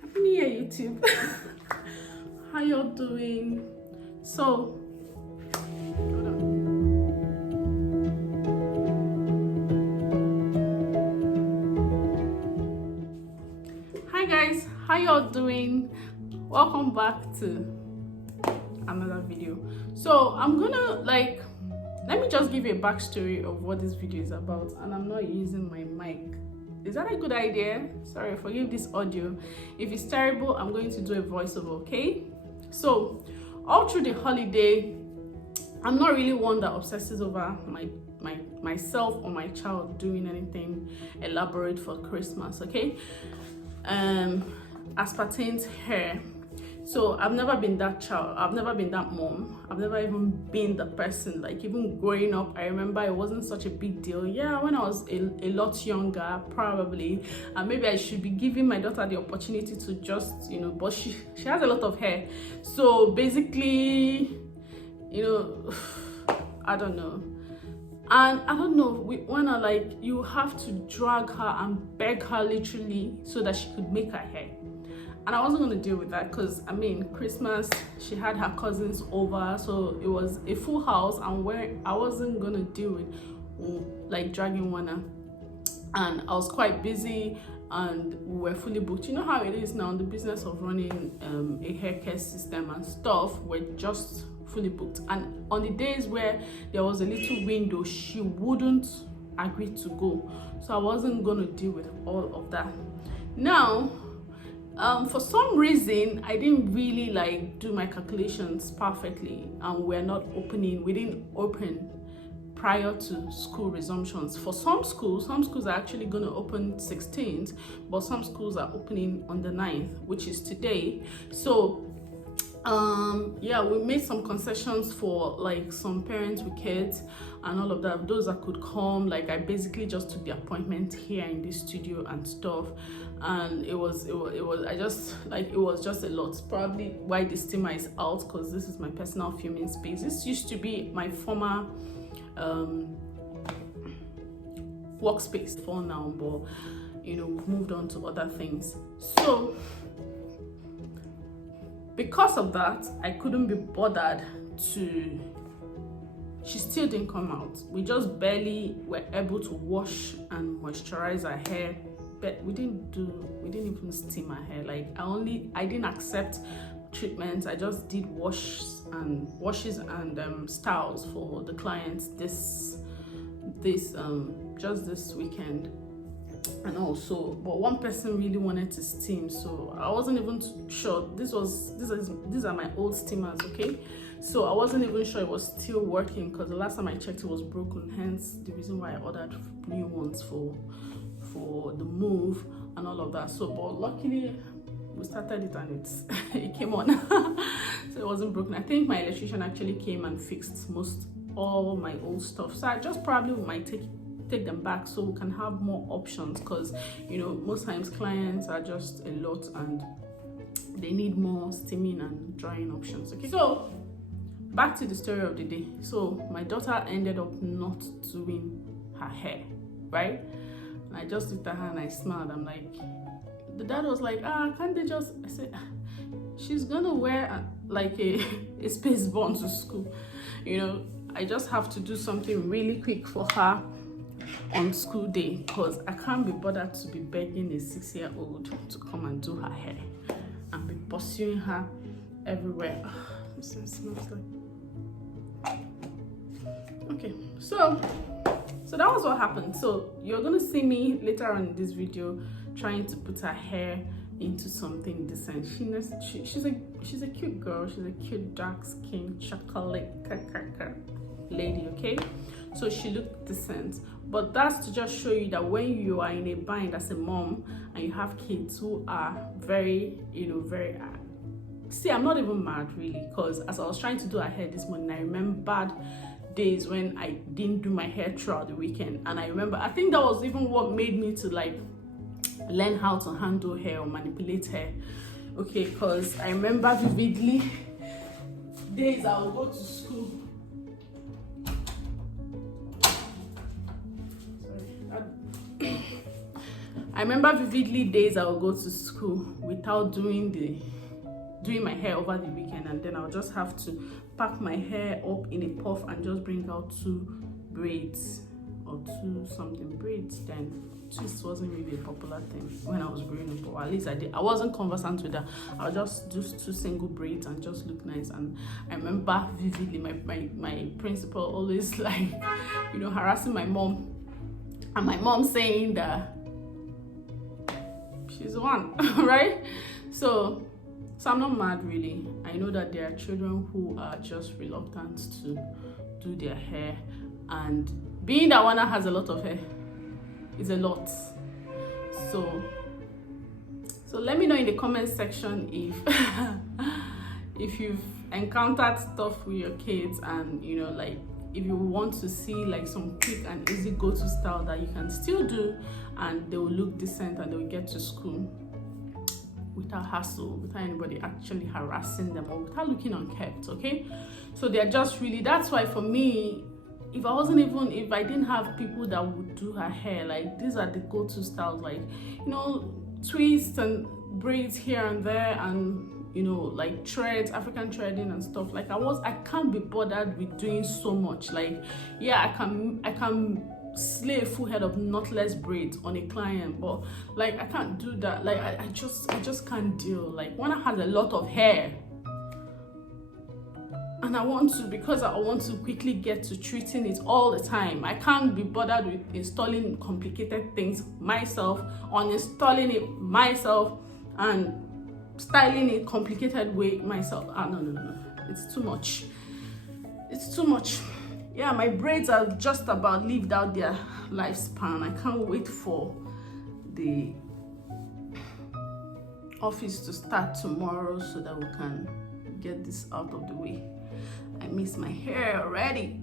Happy New Year, YouTube. How y'all doing? So, hold on. Hi guys, how y'all doing? Welcome back to another video. So I'm gonna let me just give you a backstory of what this video is about, and I'm not using my mic. Is that a good idea? Sorry, forgive this audio. If it's terrible, I'm going to do a voiceover, okay? So all through the holiday, I'm not really one that obsesses over myself or my child doing anything elaborate for Christmas, okay? As pertains hair, so I've never been that child, I've never been that mom, I've never even been the person. Like, even growing up, I remember it wasn't such a big deal. Yeah, when I was a lot younger, probably, and maybe I should be giving my daughter the opportunity to just, but she has a lot of hair, so basically, I don't know. And I don't know, when you have to drag her and beg her literally so that she could make her hair. And I wasn't going to deal with that because, I mean, Christmas, she had her cousins over, so it was a full house, and where I wasn't going to deal with dragging one. And I was quite busy and we were fully booked. You know how it is now, the business of running a hair care system and stuff, we're just fully booked. And on the days where there was a little window, she wouldn't agree to go, so I wasn't going to deal with all of that. Now, for some reason, I didn't really do my calculations perfectly, and we didn't open prior to school resumptions. For some schools are actually going to open 16th, but some schools are opening on the 9th, which is today. So yeah, we made some concessions for some parents with kids and all of that, those that could come. I basically just took the appointment here in the studio and stuff, and it was just a lot. Probably why the steamer is out, because this is my personal filming space. This used to be my former workspace for now, but we've moved on to other things. So because of that, I couldn't be bothered to. She still didn't come out. We just barely were able to wash and moisturize her hair, but we didn't even steam her hair. I didn't accept treatments. I just did washes and styles for the clients just this weekend. And also, but one person really wanted to steam, so I wasn't even sure. These are my old steamers, okay? So I wasn't even sure it was still working, because the last time I checked it was broken, hence the reason why I ordered new ones for the move and all of that. So, but luckily we started it and it came on. So it wasn't broken. I think my electrician actually came and fixed all my old stuff, so I just probably might take them back so we can have more options, because most times clients are just a lot and they need more steaming and drying options, okay? So back to the story of the day. So my daughter ended up not doing her hair, right? And I just looked at her and I smiled. I'm like, the dad was like, can't they just, I said, she's gonna wear a space bond to school, I just have to do something really quick for her on school day, because I can't be bothered to be begging a 6-year-old to come and do her hair and be pursuing her everywhere. This smells like. Okay, so that was what happened. So you're gonna see me later on in this video trying to put her hair into something decent. She's a cute girl. She's a cute dark skin chocolate lady, okay? So she looked decent, but that's to just show you that when you are in a bind as a mom and you have kids who are very see, I'm not even mad really, because as I was trying to do her hair this morning, I remembered days when I didn't do my hair throughout the weekend. And I think that was even what made me to learn how to handle hair or manipulate hair, okay? Because I remember vividly days I would go to school. I remember vividly days I would go to school without doing my hair over the weekend, and then I'll just have to pack my hair up in a puff and just bring out 2 braids or 2 something braids. Then twist wasn't really a popular thing when I was growing up, or at least I wasn't conversant with that. I'll just do 2 single braids and just look nice. And I remember vividly my principal always like, you know, harassing my mom, and my mom saying that she's one, right? So I'm not mad really. I know that there are children who are just reluctant to do their hair, and being that one has a lot of hair is a lot. So let me know in the comment section if you've encountered stuff with your kids, and you know, like if you want to see like some quick and easy go-to style that you can still do and they will look decent and they will get to school without hassle, without anybody actually harassing them, or without looking unkept. Okay, so they're just really, that's why for me, if I didn't have people that would do her hair, like these are the go-to styles, like, you know, twists and braids here and there, and you know, like threads, African threading and stuff. Like I can't be bothered with doing so much. Like, yeah, I can slay a full head of knotless braids on a client, but like I can't do that. Like I just can't deal. Like when I have a lot of hair and I want to quickly get to treating it all the time, I can't be bothered with installing complicated things myself, uninstalling it myself, and styling it complicated way myself. No, it's too much. Yeah, my braids are just about lived out their lifespan. I can't wait for the office to start tomorrow so that we can get this out of the way. I miss my hair already.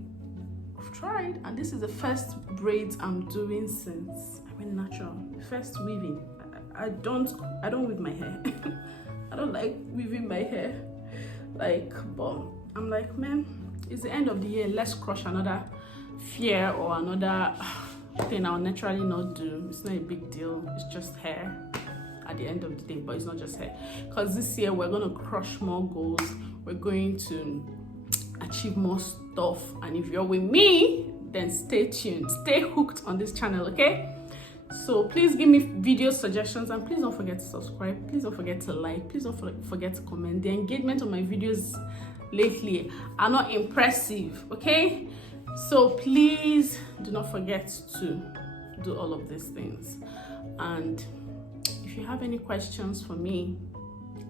I've tried, and this is the first braids I'm doing since I went natural. First weaving. I don't weave my hair. I don't like weaving my hair. Like, but I'm like, man, it's the end of the year. Let's crush another fear or another thing I'll naturally not do. It's not a big deal. It's just hair at the end of the day, but it's not just hair. Because this year we're going to crush more goals. We're going to achieve more stuff. And if you're with me, then stay tuned. Stay hooked on this channel, okay? So please give me video suggestions, and please don't forget to subscribe. Please don't forget to like. Please don't forget to comment. The engagement on my videos lately are not impressive, okay? So please do not forget to do all of these things. And if you have any questions for me,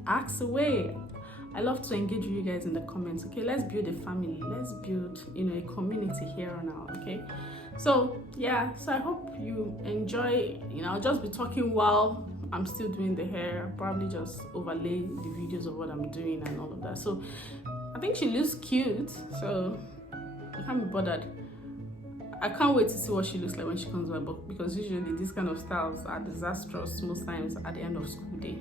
ask away. I love to engage with you guys in the comments, okay? Let's build a family. Let's build, you know, a community here and now, okay? So yeah, so I hope you enjoy. You know, I'll just be talking while I'm still doing the hair. I'll probably just overlay the videos of what I'm doing and all of that. So I think she looks cute, so I can't be bothered. I can't wait to see what she looks like when she comes back, because usually these kind of styles are disastrous most times at the end of school day.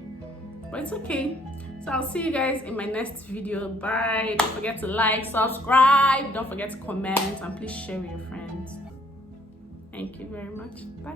But it's okay. So I'll see you guys in my next video. Bye. Don't forget to like, subscribe, don't forget to comment, and please share with your friends. Thank you very much. Bye.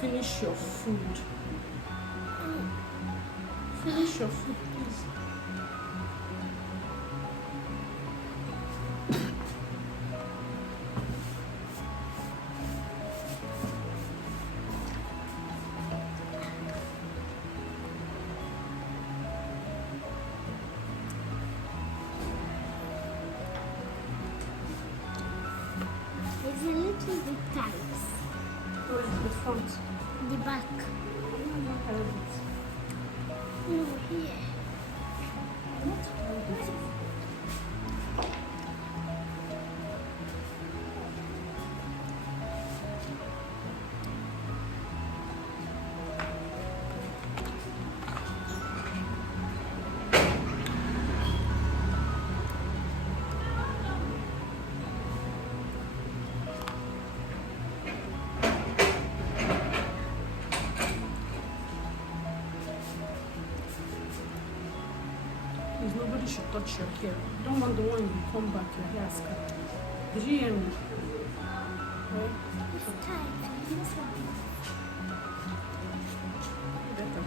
Finish your food. Finish your food, please. It's a little bit tight. Where is the front? The back. No, here. Please, nobody should touch your hair. You don't want the one you come back, your hair scared. Did you hear me? Right? It's tight. This one. Better.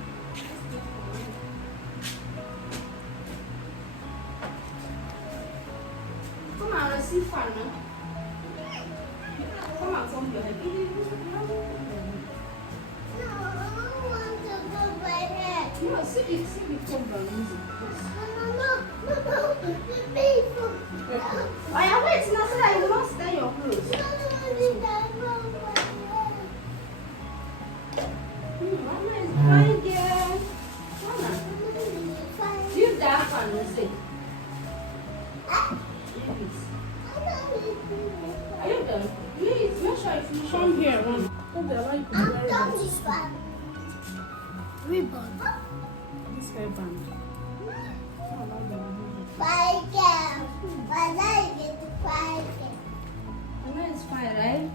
Come on, let's see fun now. Come on, come your head. No, I don't want to go by head. No, see the problem. No. The people. Oh, yeah, wait, now so that you will not stain your clothes. Mama is fine, girl. Mama, use that fan and say. Are you done? Please, make sure you finish. Come here, one. Hold the light. I'm done this one. Ribbon. This hairband. Mama is fine, right?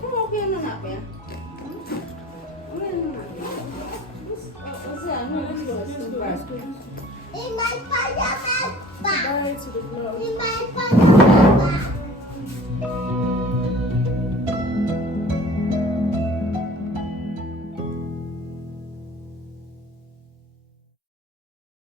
Come up here, no, not here. In my pajamas bag. Bye to the vlog. In my